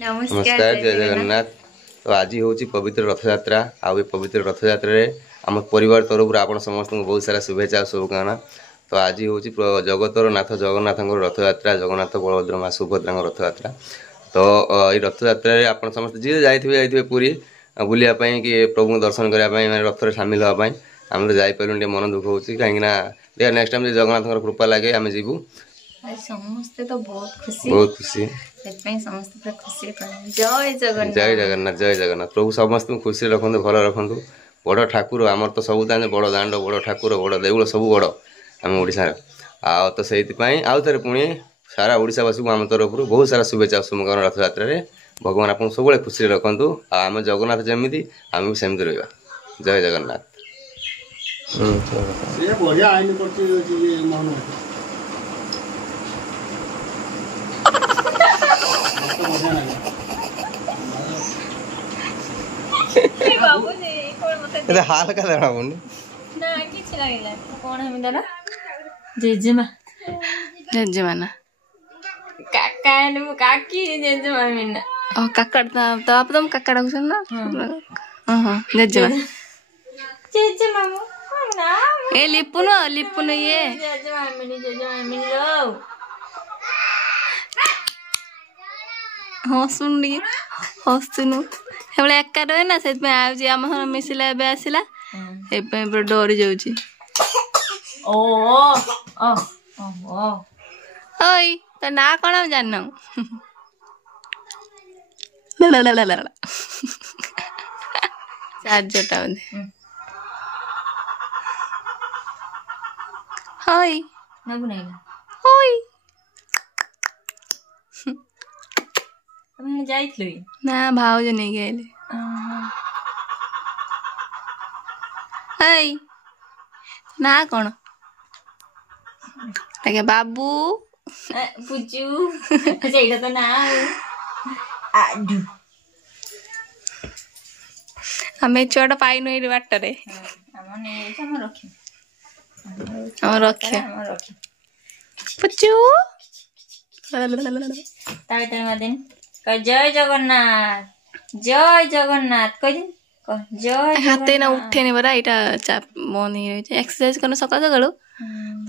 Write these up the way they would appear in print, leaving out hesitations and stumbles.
नमस्कार जय जगन्नाथ। तो आज हूँ पवित्र रथयात्रा आउ पवित्र रथयात्रा आम परिवार तरफ आप समस्त को बहुत सारा शुभेच्छा शुभकामना। तो आज हूँ जगतर नाथ जगन्नाथ रथयात्रा जगन्नाथ बलभद्र माँ सुभद्रा रथयात्रा। तो ये रथयात्रा आप समस्त जी जाइए पुरी बुलापाई कि प्रभु दर्शन करने रथ सामिल हाँपाई आम तो जापारे मन दुख हो कहीं नेक्स्ट टाइम जगन्नाथ कृपा लगे आम जीवु समस्ते तो बहुत खुशी समस्त खुशी जय जगन्नाथ जय जगन्नाथ जय जगन्नाथ। प्रभु समस्त खुशी रखु भल रखु बड़ ठाकुर आमर तो सब जाने बड़ दाण्ड बड़ ठाकुर बड़ देउल सब बड़ आम ओडिशा आ तो से आउ थे पुणी सारा ओडिशावासी को आम तरफ बहुत सारा शुभेच्छा शुभकामना रथयात्रा भगवान आपको सब खुशी रखु आम जगन्नाथ जमी आम भी सेमती रहा। जय जगन्नाथ। हाल का देना पड़नी ना किछ लागला कोन हम दादा जेजेमा जेजेमा काका ने काकी जेजेमा मिना ओ काका तो आप तुम काका डाकुछन ना हां जेजेमा जेजेमा ना ए लिपुनो ये जेजेमा मिनी रो हसुनी हसुनु हेबले एका रहे ना से आउजी आम सर मिसिला एबे आसिला ए पे डोरी जाउची ओ ओ ओ ओई तो ना कोन जाननो चार्जरटा बंदे हाय ना गुनाइला हाय हम जाइथलु ना भाउज नहीं गेले हाय ना कोन ताके बाबू पुचू सेटा तो ना आडू हमें छोटा पाई नहीं बाटरे हम रखे पुचू तावे तावे मादेन कह जय जगन्नाथ कह दिन कह जय हाथे ना उठे नहीं बरा इटा चाप मन ही रही एक्सरसाइज करने सका सकाळू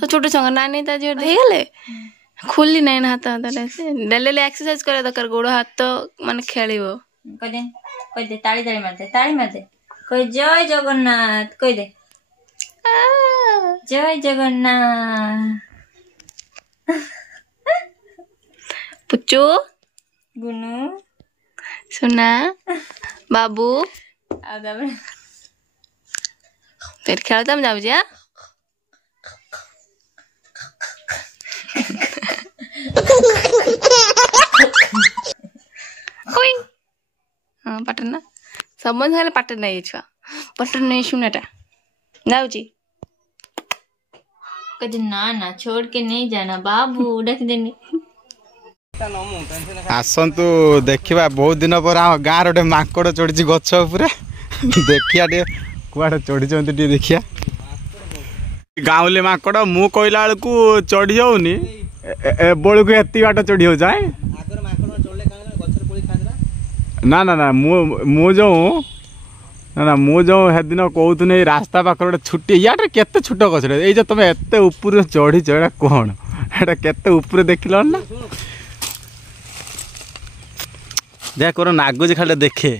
तो छोटे छंग नानी ता जो दे गेले खुली नहीं ना हाथ हाथ डेली एक्सरसाइज करे दरकार गोड़ हाथ तो माने खेलिबो कह दे ताली मार दे कह जय जगन्नाथ कह दे जय जगन्नाथ पुचू गुनु सुना बाबू आ दाबे फिर खेलता हम जाऊ जा ओई हां पटना समझ हाले पटना नहीं छुआ पटना नहीं सुनाटा जाऊ जी कद ना छोड़ के नहीं जाना बाबू डक देनी आसतु देखा बहुत दिन पर गाँव रोटे माकड़ चढ़ी गछ उपरे देखिया कुआड़े चढ़ी देखिया गाँवली माकड़ मु कहला बेलू चढ़ी जाऊनी बड़ू को एति बाट चढ़ी हो जाए ना ना ना मु जो ना मु जो हेदिन कहूनी रास्ता पाख गोटे छुट्टी यार केते छुट गछ ये तुम एत ऊपर चढ़ी एटा कौन एटा केते ऊपर देख ना जा कर नागुज खाली देखे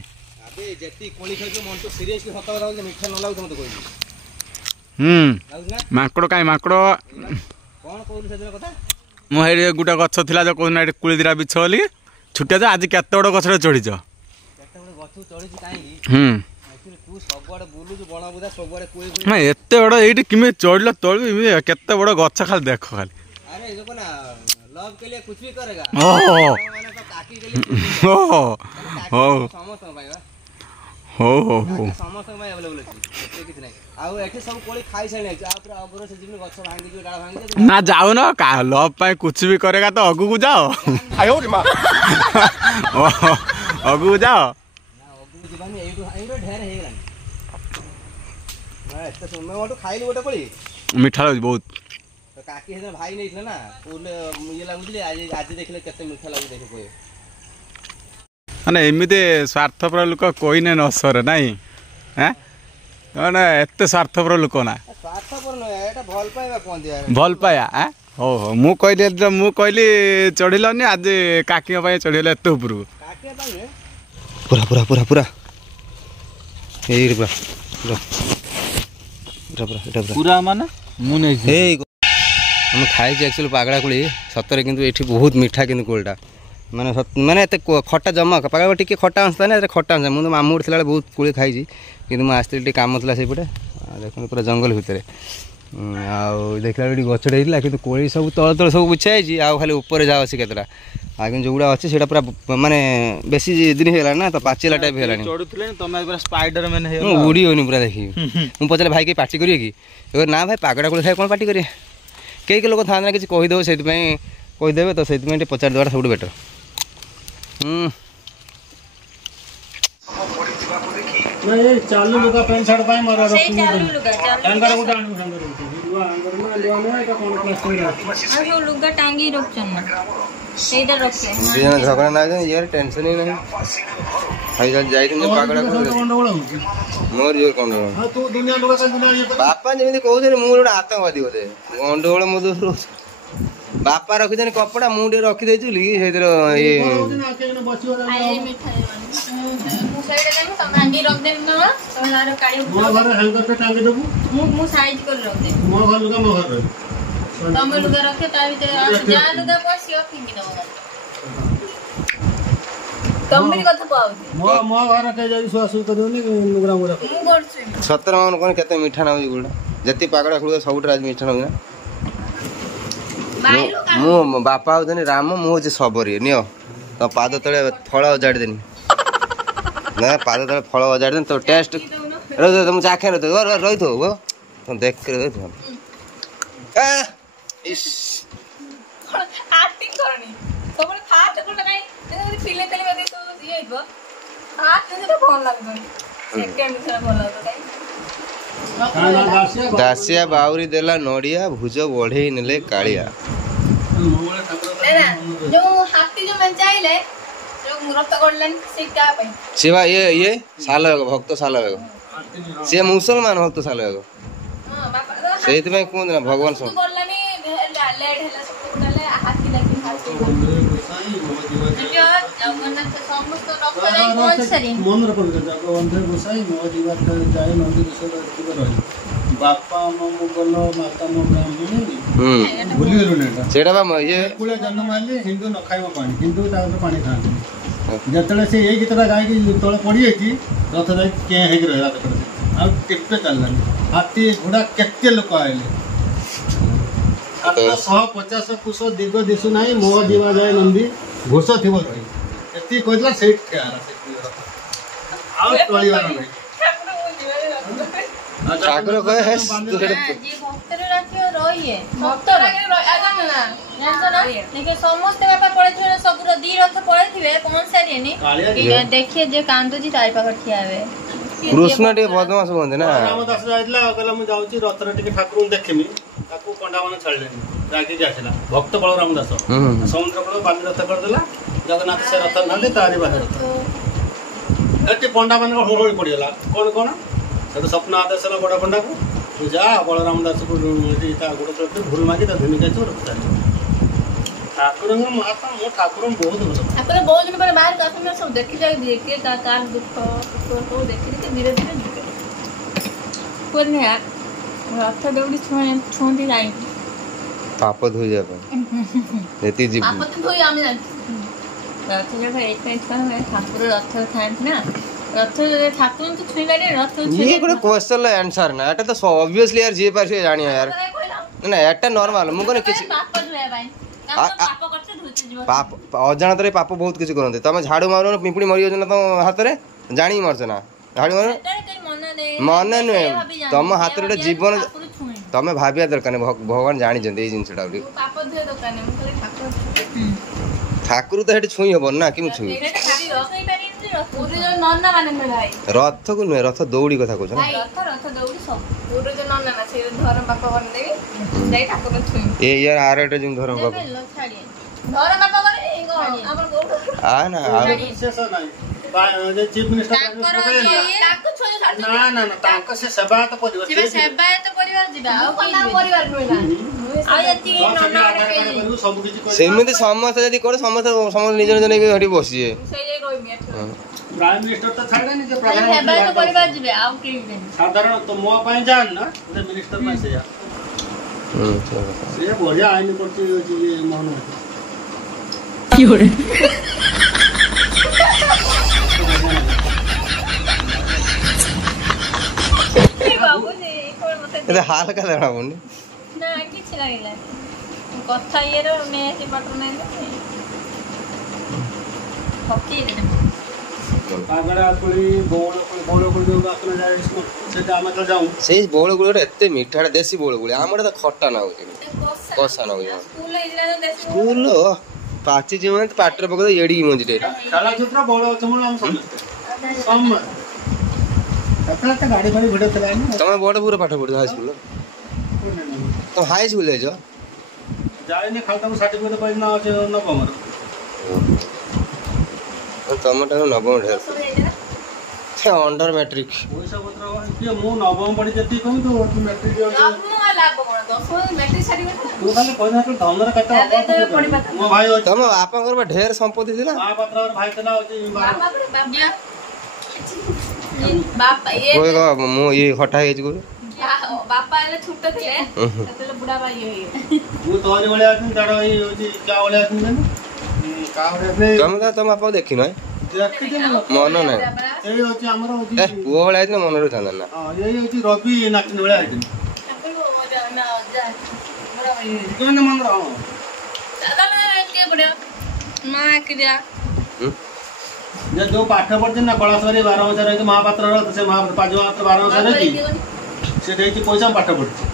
माकड़ कहीं माकड़ मुझे गोटे गछ थी जो कहना कूड़ी दिरा बिछ बोली छुट्टिया जो आज केत बड़ गछ चढ़ीच एत बड़ ये किमी चढ़ल तलू केत बड़ गछ खाली देख खाली ना जाओ ना लव पाए कुछ भी करेगा तो अगू को जाओ अगू को जाओ मीठा लगे बहुत काकी भाई नहीं ना ये लगुच आज देखले केते मीठा लगे देख ମାନେ ଏମିତି ସ୍ୱାର୍ଥପର ଲୋକ କହିନେ ନ ସରେ ନାଇଁ ମାନେ ଏତେ ସ୍ୱାର୍ଥପର ଲୋକ ନା ସ୍ୱାର୍ଥପର ନୁହେଁ ଏଇଟା ଭଲ ପାଇବା କୁହନ୍ତି ଭଲ ପାଇବା ହଉ ହଉ ମୁଁ କହିଲି ଚଢ଼ିଲନି ଆଜି କାକିଙ୍କ ପାଇଁ ଚଢ଼ିଗଲେ ଏତେ ଉପରକୁ ପୁରା ପୁରା ପୁରା ପୁରା ଏଇ ପୁରା ପୁରା ମାନେ ମୁଁ ନେଇ ଏଇ ଆମେ ଖାଇଛି ଆକ୍ଚୁଆଲି ପାଗଳା କୋଳି ସତରେ କିନ୍ତୁ ଏଠି ବହୁତ ମିଠା କିନ୍ତୁ କୋଳିଟା ମାନେ ମାନେ ଏତେ ଖଟା ଜମା ପାଗଳା ଟିକେ ଖଟା ଅଂଶ ନା ଏତେ ଖଟା ଅଂଶ ମୁଁ ତ ମାମୁଁ ଥିଲାବେଳେ ବହୁତ କୋଳି ଖାଇଛି କିନ୍ତୁ ମୁଁ ଆସିଥିଲି ଟିକେ କାମ ଥିଲା ସେଇପଟେ ଦେଖନ୍ତୁ ପୁରା ଜଙ୍ଗଲ ଭିତରେ ଆଉ ଦେଖିଲା ବେଳକୁ ଟିକେ ଗଛଟେ ହେଇଥିଲା କିନ୍ତୁ କୋଳି ସବୁ ତଳ ତଳ ସବୁ ଗୁଛା ହେଇଛି ଆଉ ଖାଲି ଉପରେ ଯାହା ଅଛି କେତେଟା ଆଉ କିନ୍ତୁ ଯେଉଁଗୁଡ଼ା ଅଛି ସେଇଟା ପୁରା ମାନେ ବେଶୀ ଦିନ ହେଇଗଲାଣି ନା ତ ପାଚିଲା ଟାଇପ୍ ହେଲାଣି ମୁଁ ଉଡ଼ି ହେଉନି ପୁରା ଦେଖିବି ମୁଁ ପଚାରିଲେ ଭାଇ କେହି ପାଟି କରିବେ କି ନା ଭାଇ ପାଗଳା କୋଳି ଖାଇ କ'ଣ ପାଟି କରିବେ କେହି ଲୋକ ଥାଆନ୍ତି ନା କିଛି କହିଦେବ ସେଇଥିପାଇଁ କହିଦେବେ ତ ସେଇଥିପାଇଁ ଟିକେ ପଚାରି ଦେବାଟା ସବୁଠୁ ବେଟର ଚାଲୁ ଲୁଗା ପ୍ୟାଣ୍ଟ ସାର୍ଟ ପାଇଁ ମୋର ସେଇ ଚାଲୁ ଲୁଗା ସବୁ ଲୁଗା ଟାଙ୍ଗି ରଖୁଛନ୍ତି ନା ସେଇଟା ରଖେ ଝଗଡ଼ା ନା ଇଆର ଟେନସନ ହିଁ ନାହିଁ ଭାଇ ଯାଇଛନ୍ତି ପାଗଳା ମୋର ଜୋର ଗଣ୍ଡଗୋଳ ବାପା ଯେମିତି କହୁଛନ୍ତି ମୁଁ ଗୋଟେ ଆତଙ୍କବାଦୀ ବୋଧେ ଗଣ୍ଡଗୋଳ ମୋ ଦୋଷ ରହୁଛି ବାପା ରଖିଛନ୍ତି କପଡ଼ା ମୁଁ ଟିକେ ରଖିଦେଇଛୁ ସେଇଥିର ତମେ ଲୁଗା ରଖେ ତା ଭିତରେ ଯାହା ଲୁଗା ପଶିବ ଫିଙ୍ଗି ଦବ ତମେ କଥା ପାଉନି ମୋ ଘର କେହି ଯଦି ଶୁଆଶୁଇ କରିବନି ଲୁଗା ମୁଁ କରୁଛି ସତର ମାନ କଣ କେତେ ମିଠା ନାଗୁଛି ଗୁଡ଼ା ଯେତିକି ପାଗଳା ଖୁଳୁଛ ସବୁଠାରୁ ଆଜି ମିଠା ନାଗୁଛି ନା ମୁଁ ବାପା ହଉଛନ୍ତି ରାମ ମୁଁ ହଉଛି ଶବରୀ ନିଅ ତ ପାଦ ତଳେ ଫଳ ଅଜାଡ଼ି ଦେନି ନା ପାଦ ତଳେ ଫଳ ଅଜାଡ଼ି ଦେନି ତ ଟେଷ୍ଟ ରହିଥିବ ମୁଁ ଚାଖେ ରହିଥିବ ଦେଖ ରହିଥିବ ଦାସିଆ ବାଉରି ଦେଲା ନଡ଼ିଆ ଭୁଜ ବଢେଇ ନେଲେ କାଳିଆ ସେ ବା ଇଏ ସାଲବେଗ ଭକ୍ତ ସାଲବେଗ ସିଏ ମୁସଲମାନ ଭକ୍ତ ସାଲବେଗ ସେଇଥିପାଇଁ କୁହନ୍ତି ନା ଭଗବାନ ମନରେ ପଡିବ ଜଗବନ୍ଧୁ ଗୋସାଇ ମୋ ଯିବା ଯାଏ ନଦୀ ବିଷୟରେ ରହି ବାପା ମୋ ମୁଗଲ ମାତା ମୋ ବ୍ରାହ୍ମଣୀ ଭୁଲିଗଲୁନି ସେଇଟା ବା ଇଏ କୁଳିଆ ଜନ୍ମ ମାରିଲେ ହିନ୍ଦୁ ନ ଖାଇବ ପାଣି କିନ୍ତୁ ତାଙ୍କର ପାଣି ଖାଆନ୍ତିନି ଯେତେବେଳେ ସେ ଏଇ ଗୀତଟା ଗାଇକି ତଳେ ପଡ଼ିଯାଇଛି ରଥ ଯାଇକି କେଁ ହେଇକି ରହିଲା ସେପଟେ ଆଉ କେତେ ଚାଲିଲାନି ହାତୀ ଘୋଡ଼ା କେତେ ଲୋକ ଆଇଲେ 750 କୋଶ ଦୀର୍ଘ ଦିଶୁ ନାହିଁ ମୋ ଯିବା ଯାଏ ନନ୍ଦୀ ଘୋଷ ଥିବ ରହି ଏତିକି କହିଥିଲା ସେଇଠି ଠିଆ ହେଲା ଆଉ ଟଳିବାର ନାହିଁ ଠାକୁର କହେ ସମସ୍ତେ ବାପା ପଳେଇଥିବେ ସବୁର 2 ରଥ ପଳେଇଥିବେ ପହଞ୍ଚାରିଏନି ଦେଖିଏ ଯେ କାନ୍ଦୁଛି ତାରି ପାଖରେ ଠିଆ ହେବେ କୃଷ୍ଣ ଟିକେ ବଦମାସ ହୁଅନ୍ତି ନା ରାମଦାସ ଯାଇଥିଲା କହିଲା ମୁଁ ଯାଉଛି ରଥରେ ଟିକେ ଠାକୁରଙ୍କୁ ଦେଖିମି ତାକୁ ପଣ୍ଡା ମାନେ ଛାଡ଼ିଲେନି ରାଗିକି ଆସିଲା ଭକ୍ତ ବଳରାମ ଦାସ ସମୁଦ୍ର କୂଳ ବାଲି ରଥ କରିଦେଲା ଜଗନ୍ନାଥ ସେ ରଥ ନାହାନ୍ତି ତାରି ବାଲି ରଥ ଏଠି ପଣ୍ଡା ମାନଙ୍କ ହୋଳି ପଡ଼ିଗଲା କ'ଣ ସେଠୁ ସ୍ୱପ୍ନ ଆଦେଶ ହେଲା ବଡ଼ ପଣ୍ଡାକୁ ତୁ ଯା ବଳରାମ ଦାସକୁ ତା ଗୋଡ଼ ତଳେ ଭୁଲ ମାଗି ତା ଧୂନି ଖାଇଛୁ ରଖିଥାନ୍ତି ଠାକୁରଙ୍କ ମହାତ୍ମା ମୋ ଠାକୁରଙ୍କୁ ବହୁତ ଭଲ ଠାକୁର ବହୁତ ଦିନ ପରେ ବାହାରକୁ ଆସନ୍ତି ସବୁ ଦେଖି ଯାଇ କିଏ କାହାର ଦୁଃଖ ସବୁ ଦେଖିକି ଧୀରେ ଧୀରେ ଯିବେ କୁହନି ରଥ ଦୌଡ଼ି ଛୁଅନ୍ତି ଯାଇକି ପାପ ଧୋଇଯିବା ପାଇଁ ଯେତିକି ଯିବୁ ରଥ ଯାକ ଏଇଥିପାଇଁ ହୁଏ ଠାକୁର ରଥରେ ଥାଆନ୍ତି ନା ରଥ ଠାକୁରଙ୍କୁ ଛୁଇଁବାରେ ରଥ ये ଗୋଟେ क्वेश्चन आंसर ना एटा तो ऑब्वियसली यार जे पार से जानी यार ना एटा नॉर्मल मु कोन किछ पाप अजाणत पाप बहुत किछ करते तुम झाड़ू मारो पिंपुड़ी मरी ना तुम हाथ में जानी मरछ ना झाड़ू मारो मन नुहे तुम हाथ रे जीवन तुम भाबिया दरकार भगवान जानी जंदे ए जिंसटा ठाकुर तो हेटी छुई हबन ना कि छुई रथ को नुहे रथ दौड़ी कथा कहछ ए यार आरेटे जिम धरम बाप ନା ଆଉ ଶେଷ ନାହିଁ ଚିଫ ମିନିଷ୍ଟର ନା ତାଙ୍କ ସେ ସେବାୟତ ପରିବାର ସବୁ କିଛି ସେମିତି ସମସ୍ତେ ଯଦି କରେ ସମସ୍ତେ ନିଜ ନିଜ ନେଇକି ସେଠି ବସିବେ। ପ୍ରାଇମ ମିନିଷ୍ଟର ତ ଛାଡ଼ିବେନି ଯେ ପ୍ରଧାନମନ୍ତ୍ରୀ ସାଧାରଣ ତ ମୋ ପାଇଁ ଯାଆନି ନା ଗୋଟେ ମିନିଷ୍ଟର ପାଇଁ ସେଇଆ ସେ ବଢିଆ ଆଇନ କରୁଛି ମୋହନ ହାଲକା ଜଣା ପଡୁନି ନା କିଛି ଲାଗିଲା କଥା ଇଏର ନେଇ ପାଠ ନାହିଁ ସେଇ ବଉଳ ଗୁଳି ଏତେ ମିଠାଟା ଦେଶୀ ବଉଳ ଗୁଳି ଆମର ତ ଖଟା ନାଗୁଛି କଷା ନାଗୁଛି ସ୍କୁଲ ପାଚିଛି ମାନେ ପାଟିରେ ପକେଇ ଏଡିକି ମଞ୍ଜିଟେ ତମେ ବଡ ପୁରା ପାଠ ପଢୁଛ ହାଇ ସ୍କୁଲ ତମେ ହାଇ ସ୍କୁଲ ଯାଇଛ ଯାଇନି ଖାଲି ତାକୁ ସାର୍ଟିଫିକେଟ ପାଇଲି ନା ଅଛି ନବମର ତମ ଠାରୁ ନବମ ଢେର ଅଣ୍ଡର ମ୍ୟାଟ୍ରିକ ପଇସା ପତ୍ର ମୁଁ ନବମ ପଢି ଯେତିକି କମ ତୁ ମ୍ୟାଟ୍ରିକ ମୋ ଭାଇ ତମ ବାପାଙ୍କର ବା ଢେର ସମ୍ପତ୍ତି ଥିଲା ମହାପାତ୍ର ଭାଇ ଥିଲା ମୁଁ ଇଏ ହଠା ହେଇଯାଇଛି କହୁଛୁ ବାପା ହେଲେ ଛୋଟ ଥିଲେ ସେତେବେଳେ ବୁଢା ଭାଇ ମୁଁ ତୋରି ଭଳିଆ ଅଛି ତାର ଏଇ ହଉଛି କାହା ଭଳିଆ ଅଛି ତମେ ତ ତମ ବାପାକୁ ଦେଖିନ ମନ ନାହିଁ ଏଇ ହଉଛି ଆମର ପୁଅ ଭଳିଆ ହେଇଥିଲେ ମନେ ରହିଥାନ୍ତା ନା ଏଇ ହଉଛି ରବି ନାଚିନ ଭଳିଆ ହେଇଥିଲି ମନର ଯୋଉ ପାଠ ପଢିଛି ନା କଳାସରୀ 12,000 ହେଇଛି ମହାପାତ୍ରର ସେ ମହାପାତ୍ର 12,000 ହେଇଛି ସେ ଦେଇଛି ପଇସା ପାଠ ପଢିଛି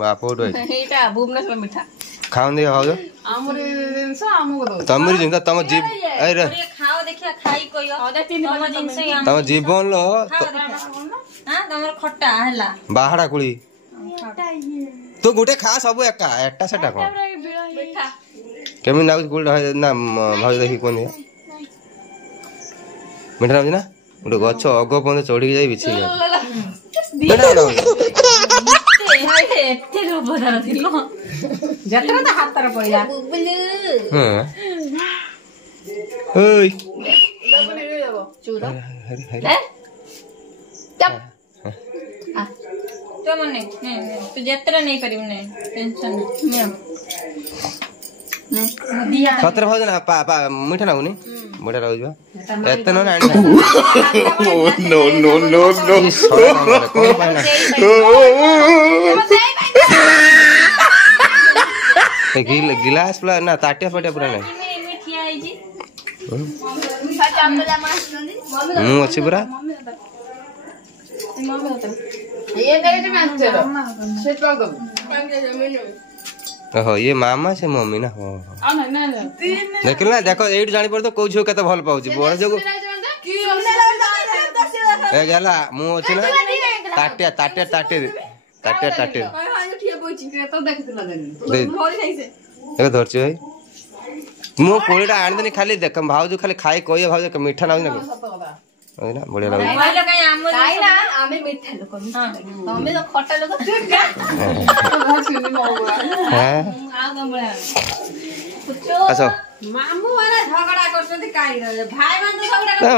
ବାପ ଭୁବନେଶ୍ୱର ମିଠା ଖାଉନି ଭାଉଜ ତମରି ଜିନିଷ ତମ ତମ ଜୀବନ ଖଟା ହେଲା ବାହାଡା କୁଳି ତୁ ଗୋଟେ ଖା ସବୁ ଏକା ଏଟା ସେଟା କଣ କେମିତି ଲାଗୁଛି କୁଳିଟା ନା ଭାଉଜ ଦେଖି କୁହନି ମିଠା ଲାଗୁଛି ନା ଗୋଟେ ଗଛ ଅଗ ପର୍ଯ୍ୟନ୍ତ ଚଢିକି ଯାଇ ବିଛି ହାତରେ ପଇଲା ତୁ ଯେତେଟା ନେଇପାରିବୁ ନାହିଁ ଟେନସନ ସତରେ ଭାଉଜ ନା ମିଠା ଲାଗୁନି ବଢିଆ ଲାଗୁଛି ଏତେ ନହେଲେ ଆଣି ଗିଲାସ ପୁରା ନା ତାଟିଆ ଫାଟିଆ ପୁରା ନାହିଁ ମୁଁ ଅଛି ପୁରା ଓହୋ ଇଏ ମାମା ସେ ମମି ନା ହଁ ଦେଖିଲ ନା ଦେଖ ଏଇଠି ଜାଣିପାରୁଛ କୋଉ ଝିଅ କେତେ ଭଲ ପାଉଛି ବଡ ଝିଅକୁ ହେଲା ମୁଁ ଅଛି ନା ତାଟିଆ ତାଟିଆ ତାଟିଆ ତାଟିଆ ତାଟିଆ ଏବେ ଧରିଛି ଭାଇ ମୁଁ କୋଳିଟା ଆଣିଦେନି ଖାଲି ଦେଖ ଭାଉଜ ଖାଲି ଖାଇ କହିବା ଭାଉଜ ମିଠା ଲାଗୁଛି ନା ବଢିଆ ଲାଗୁଛି ଆସ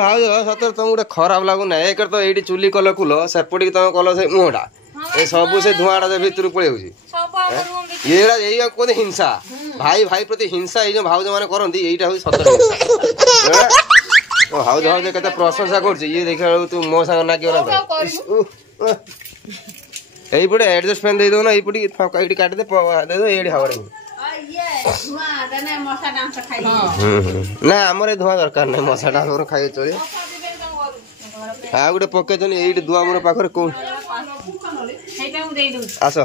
ଭାଉଜ ସତରେ ତମକୁ ଗୋଟେ ଖରାପ ଲାଗୁନି ଏକରେ ତ ଏଇଠି ଚୁଲି କଲ କୁଲ ସେପଟିକି ତମେ କଲ ସେ ମୁହଁଟା ଏ ସବୁ ସେ ଧୂଆଁଟା ଭିତରୁ ପଳେଇ ଯାଉଛି ଏଇଟା ଏଇଆ କୁହନ୍ତି ହିଂସା ଭାଇ ଭାଇ ପ୍ରତି ହିଂସା ଏଇ ଯୋଉ ଭାଉଜ ମାନେ କରନ୍ତି ଏଇଟା ହଉଛି ସତରେ ଭାଉଜ ଭାଉଜ କେତେ ପ୍ରଶଂସା କରୁଛି ଇଏ ଦେଖିଲା ବେଳକୁ ତୁ ମୋ ସାଙ୍ଗ ନାଗିବ এইপটে অ্যাডজাস্ট ফ্যান দিয়ে দেবো না এইপটে ফাঁকা এইটি কাটে দিয়ে দেবো এইটি হাওয়ারে না আমার এই ধোঁয়া দরকার নাই মশাটা আমার খাইয়ে চলে ଆଉ ଗୋଟେ ପକେଇଛନ୍ତି ଏଇଠି ଦୁଆମୁର ପାଖରେ କୋଉ ଆସ